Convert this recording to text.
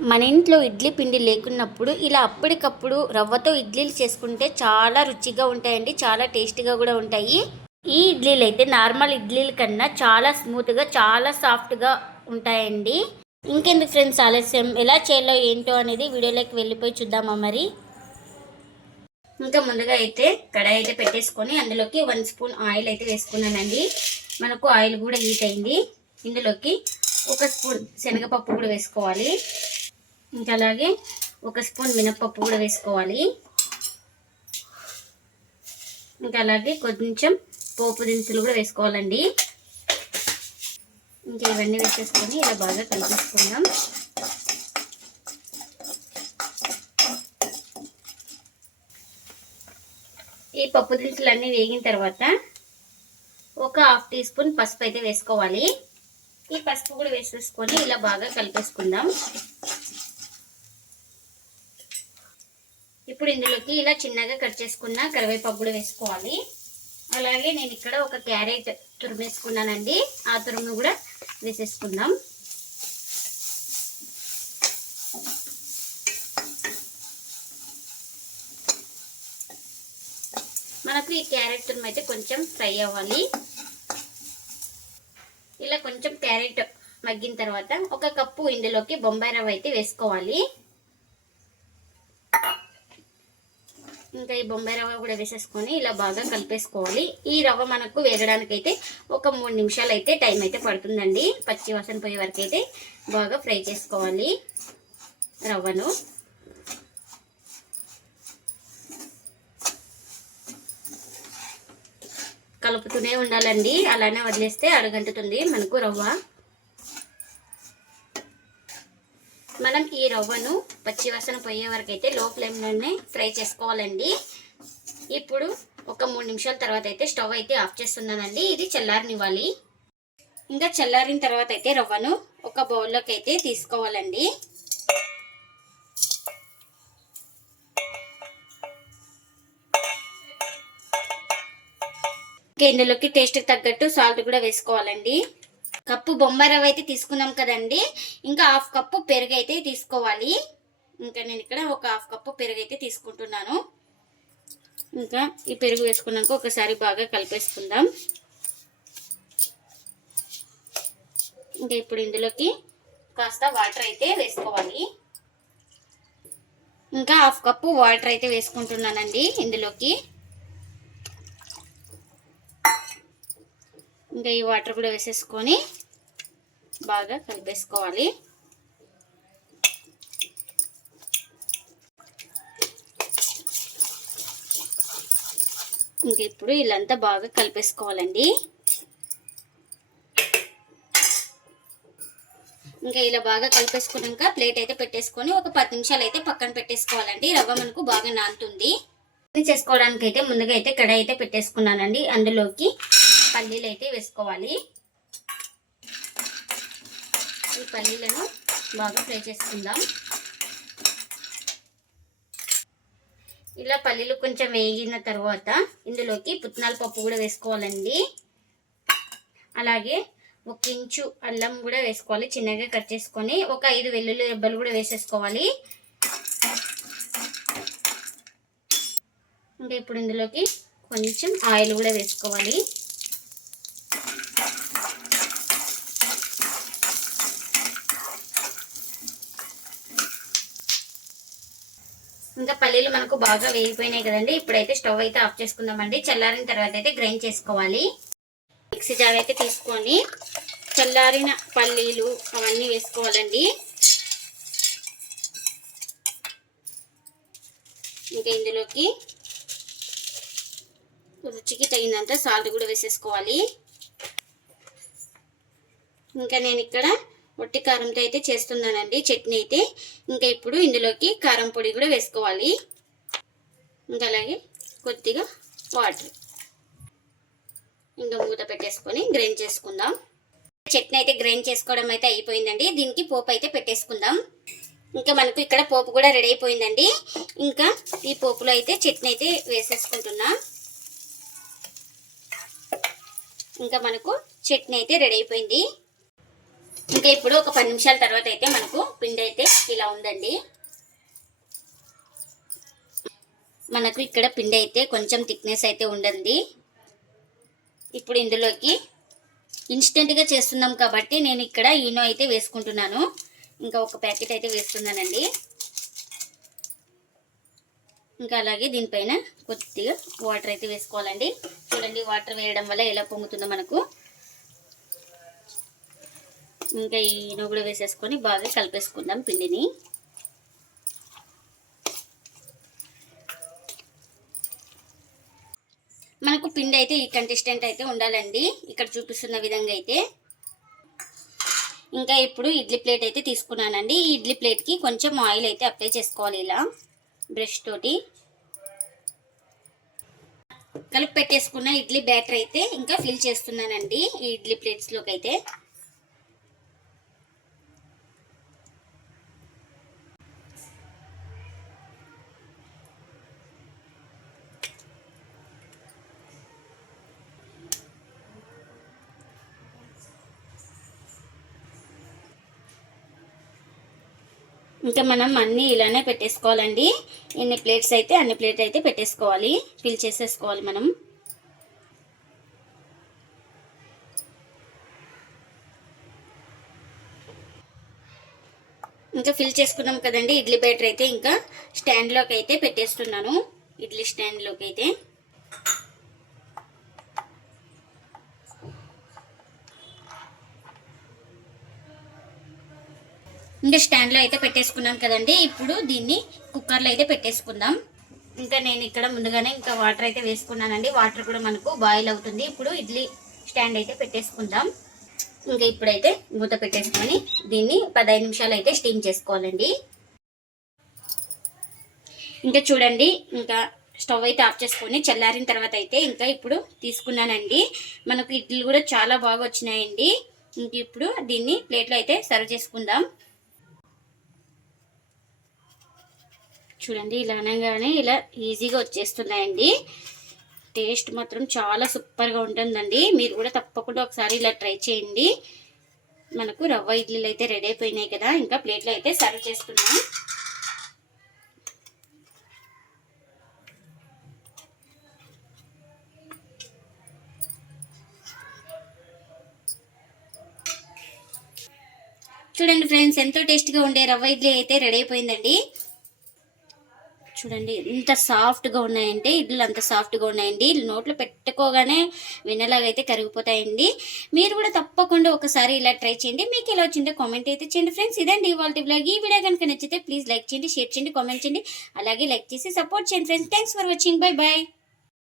మన ఇంట్లో ఇడ్లీ పిండి లేకున్నప్పుడు ఇలా అప్పటికప్పుడు రవ్వతో ఇడ్లీలు చేసుకుంటే చాలా రుచిగా ఉంటాయండి చాలా టేస్టీగా కూడా ఉంటాయి. ఈ ఇడ్లీలు అయితే నార్మల్ ఇడ్లీల కన్నా చాలా స్మూత్గా చాలా సాఫ్ట్గా ఉంటాయండి. ఇంకెందుకు ఫ్రెండ్స్ ఆలస్యం? ఎలా చేయాలో ఏంటో అనేది వీడియోలోకి వెళ్ళిపోయి చూద్దామా మరి? ఇంకా ముందుగా అయితే కడాయి అయితే పెట్టేసుకొని అందులోకి వన్ స్పూన్ ఆయిల్ అయితే వేసుకున్నానండి. మనకు ఆయిల్ కూడా హీట్ అయింది. ఇందులోకి ఒక స్పూన్ శనగపప్పు కూడా వేసుకోవాలి. ఇంకా అలాగే ఒక స్పూన్ మినప్పప్పు కూడా వేసుకోవాలి. ఇంకా అలాగే కొంచెం పోపు దినుసులు కూడా వేసుకోవాలండి. ఇంకా ఇవన్నీ వేసేసుకొని ఇలా బాగా కలిపేసుకుందాం. ఈ పప్పు దినుసులు అన్నీ వేగిన తర్వాత ఒక హాఫ్ టీ స్పూన్ పసుపు అయితే వేసుకోవాలి. ఈ పసుపు కూడా వేసేసుకొని ఇలా బాగా కలిపేసుకుందాం. ఇప్పుడు ఇందులోకి ఇలా చిన్నగా కట్ చేసుకున్న కరివేపాకు కూడా వేసుకోవాలి. అలాగే నేను ఇక్కడ ఒక క్యారెట్ తురిమేసుకున్నానండి. ఆ తురుము కూడా వేసేసుకుందాం. మనకు ఈ క్యారెట్ తురుము అయితే కొంచెం ఫ్రై అవ్వాలి. ఇలా కొంచెం క్యారెట్ మగ్గిన తర్వాత ఒక కప్పు ఇందులోకి బొంబాయి రవ్వ అయితే వేసుకోవాలి. ఇంకా ఈ బొంబాయి రవ్వ కూడా వేసేసుకొని ఇలా బాగా కలిపేసుకోవాలి. ఈ రవ్వ మనకు వేగడానికి అయితే ఒక మూడు నిమిషాలు అయితే టైం అయితే పడుతుందండి. పచ్చి వాసన పోయే వరకు అయితే బాగా ఫ్రై చేసుకోవాలి రవ్వను. కలుపుతూనే ఉండాలండి. అలానే వదిలేస్తే అరగంటుతుంది మనకు రవ్వ. మనం ఈ రవ్వను పచ్చివాసన పోయే వరకు అయితే లో ఫ్లేమ్లోనే ఫ్రై చేసుకోవాలండి. ఇప్పుడు ఒక మూడు నిమిషాల తర్వాత అయితే స్టవ్ అయితే ఆఫ్ చేస్తున్నానండి. ఇది చల్లారనివ్వాలి. ఇంకా చల్లారిన తర్వాత అయితే రవ్వను ఒక బౌల్లోకి అయితే తీసుకోవాలండి. ఇంకా ఇందులోకి టేస్ట్కి తగ్గట్టు సాల్ట్ కూడా వేసుకోవాలండి. కప్పు బొంబాయి రవ్వ అయితే తీసుకున్నాం కదండి. ఇంకా హాఫ్ కప్పు పెరుగు అయితే తీసుకోవాలి. ఇంకా నేను ఇక్కడ ఒక హాఫ్ కప్పు పెరుగు అయితే తీసుకుంటున్నాను. ఇంకా ఈ పెరుగు వేసుకున్నాక ఒకసారి బాగా కలిపేసుకుందాం. ఇంకా ఇప్పుడు ఇందులోకి కాస్త వాటర్ అయితే వేసుకోవాలి. ఇంకా హాఫ్ కప్పు వాటర్ అయితే వేసుకుంటున్నానండి ఇందులోకి. ఇంకా ఈ వాటర్ కూడా వేసేసుకొని బాగా కలిపేసుకోవాలి. ఇంక ఇప్పుడు ఇల్లంతా బాగా కలిపేసుకోవాలండి. ఇంకా ఇలా బాగా కలిపేసుకున్నాక ప్లేట్ అయితే పెట్టేసుకొని ఒక పది నిమిషాలు అయితే పక్కన పెట్టేసుకోవాలండి. రవ్వ మనకు బాగా నానుతుంది. చేసుకోవడానికి అయితే ముందుగా అయితే కడాయి అయితే పెట్టేసుకున్నానండి. అందులోకి పల్లీలు అయితే వేసుకోవాలి. ఈ పల్లీలను బాగా ఫ్రై చేసుకుందాం. ఇలా పల్లీలు కొంచెం వేగిన తర్వాత ఇందులోకి పుట్నాల పప్పు కూడా వేసుకోవాలండి. అలాగే ఒక ఇంచు అల్లం కూడా వేసుకోవాలి చిన్నగా కట్ చేసుకొని ఒక ఐదు వెల్లుల్లి రెబ్బలు కూడా వేసేసుకోవాలి. ఇంకా ఇప్పుడు ఇందులోకి కొంచెం ఆయిల్ కూడా వేసుకోవాలి. ఇంకా పల్లీలు మనకు బాగా వేగిపోయినాయి కదండి. ఇప్పుడైతే స్టవ్ అయితే ఆఫ్ చేసుకుందామండి. చల్లారిన తర్వాత అయితే గ్రైండ్ చేసుకోవాలి. మిక్సీ జార్ అయితే తీసుకొని చల్లారిన పల్లీలు అవన్నీ వేసుకోవాలండి. ఇంకా ఇందులోకి రుచికి తగినంత సాల్ట్ కూడా వేసేసుకోవాలి. ఇంకా నేను ఇక్కడ ఒట్టి కారంతో అయితే చేస్తున్నానండి. చట్నీ అయితే ఇంకా ఇప్పుడు ఇందులోకి కారం పొడి కూడా వేసుకోవాలి. ఇంకా అలాగే కొద్దిగా వాటర్. ఇంకా మూత పెట్టేసుకొని గ్రైండ్ చేసుకుందాం. చట్నీ అయితే గ్రైండ్ చేసుకోవడం అయితే అయిపోయిందండి. దీనికి పోపు అయితే పెట్టేసుకుందాం. ఇంకా మనకు ఇక్కడ పోపు కూడా రెడీ అయిపోయిందండి. ఇంకా ఈ పోపులో అయితే చట్నీ అయితే వేసేసుకుంటున్నా. ఇంకా మనకు చట్నీ అయితే రెడీ అయిపోయింది. ఇంకా ఇప్పుడు ఒక పది నిమిషాల తర్వాత అయితే మనకు పిండి అయితే ఇలా ఉందండి. మనకు ఇక్కడ పిండి అయితే కొంచెం థిక్నెస్ అయితే ఉండండి ఇప్పుడు ఇందులోకి ఇన్స్టెంట్గా చేస్తున్నాం కాబట్టి నేను ఇక్కడ ఈనో అయితే వేసుకుంటున్నాను. ఇంకా ఒక ప్యాకెట్ అయితే వేస్తున్నానండి ఇంకా అలాగే దీనిపైన కొద్దిగా వాటర్ అయితే వేసుకోవాలండి. చూడండి వాటర్ వేయడం వల్ల ఎలా పొంగుతుందో మనకు. ఇంకా ఈ నువ్వులు వేసేసుకొని బాగా కలిపేసుకుందాం పిండిని. మనకు పిండి అయితే ఈ కన్సిస్టెంట్ అయితే ఉండాలండి. ఇక్కడ చూపిస్తున్న విధంగా అయితే. ఇంకా ఇప్పుడు ఇడ్లీ ప్లేట్ అయితే తీసుకున్నానండి. ఈ ఇడ్లీ ప్లేట్కి కొంచెం ఆయిల్ అయితే అప్లై చేసుకోవాలి ఇలా బ్రష్ తోటి. కలిపి పెట్టేసుకున్న ఇడ్లీ బ్యాటర్ అయితే ఇంకా ఫిల్ చేస్తున్నానండి ఈ ఇడ్లీ ప్లేట్స్లోకి అయితే. ఇంకా మనం అన్నీ ఇలానే పెట్టేసుకోవాలండి. ఎన్ని ప్లేట్స్ అయితే అన్ని ప్లేట్ అయితే పెట్టేసుకోవాలి. ఫిల్ చేసేసుకోవాలి మనం. ఇంకా ఫిల్ చేసుకున్నాం కదండి. ఇడ్లీ బ్యాటర్ అయితే ఇంకా స్టాండ్లోకి అయితే పెట్టేస్తున్నాను. ఇడ్లీ స్టాండ్లోకి అయితే. ఇంకా స్టాండ్లో అయితే పెట్టేసుకున్నాం కదండి. ఇప్పుడు దీన్ని కుక్కర్లో అయితే పెట్టేసుకుందాం. ఇంకా నేను ఇక్కడ ముందుగానే ఇంకా వాటర్ అయితే వేసుకున్నానండి. వాటర్ కూడా మనకు బాయిల్ అవుతుంది. ఇప్పుడు ఇడ్లీ స్టాండ్ అయితే పెట్టేసుకుందాం. ఇంకా ఇప్పుడైతే మూత పెట్టేసుకొని దీన్ని పదహైదు నిమిషాలు అయితే స్టీమ్ చేసుకోవాలండి. ఇంకా చూడండి ఇంకా స్టవ్ అయితే ఆఫ్ చేసుకొని చల్లారిన తర్వాత అయితే ఇంకా ఇప్పుడు తీసుకున్నానండి. మనకు ఇడ్లీ కూడా చాలా బాగా వచ్చినాయండి. ఇంక ఇప్పుడు దీన్ని ప్లేట్లో అయితే సర్వ్ చేసుకుందాం. చూడండి ఇలా అనగానే ఇలా ఈజీగా వచ్చేస్తున్నాయండి. టేస్ట్ మాత్రం చాలా సూపర్గా ఉంటుందండి. మీరు కూడా తప్పకుండా ఒకసారి ఇలా ట్రై చేయండి. మనకు రవ్వ ఇడ్లీలు అయితే రెడీ అయిపోయినాయి కదా ఇంకా ప్లేట్లో అయితే సర్వ్ చేస్తున్నాం. చూడండి ఫ్రెండ్స్ ఎంతో టేస్ట్గా ఉండే రవ్వ ఇడ్లీ అయితే రెడీ అయిపోయిందండి. చూడండి ఎంత సాఫ్ట్గా ఉన్నాయంటే ఇడ్లు అంత సాఫ్ట్గా ఉన్నాయండి. నోట్లో పెట్టుకోగానే వినలాగైతే కరిగిపోతాయండి. మీరు కూడా తప్పకుండా ఒకసారి ఇలా ట్రై చేయండి. మీకు ఎలా వచ్చిందో కామెంట్ అయితే చేయండి ఫ్రెండ్స్. ఇదండి ఇవాళ బ్లాగ్. ఈ వీడియో కనుక నచ్చితే ప్లీజ్ లైక్ చేయండి షేర్ చేయండి కామెంట్ చేయండి. అలాగే లైక్ చేసి సపోర్ట్ చేయండి friends. Thanks for watching. Bye bye